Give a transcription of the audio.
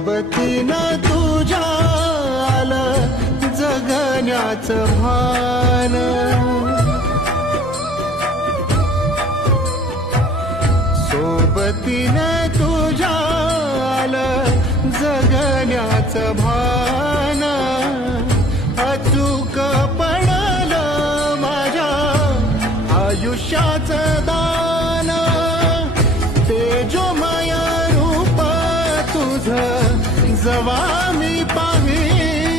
सोबतीनं तुझ्या आलं जगण्याचं भान, सोबतीनं तुझ्या आलं जगण्याचं भान, अचूक पडलं माझ्या आयुष्याचं दान, तेजोमय रूप तुझं जवा मी पाहिले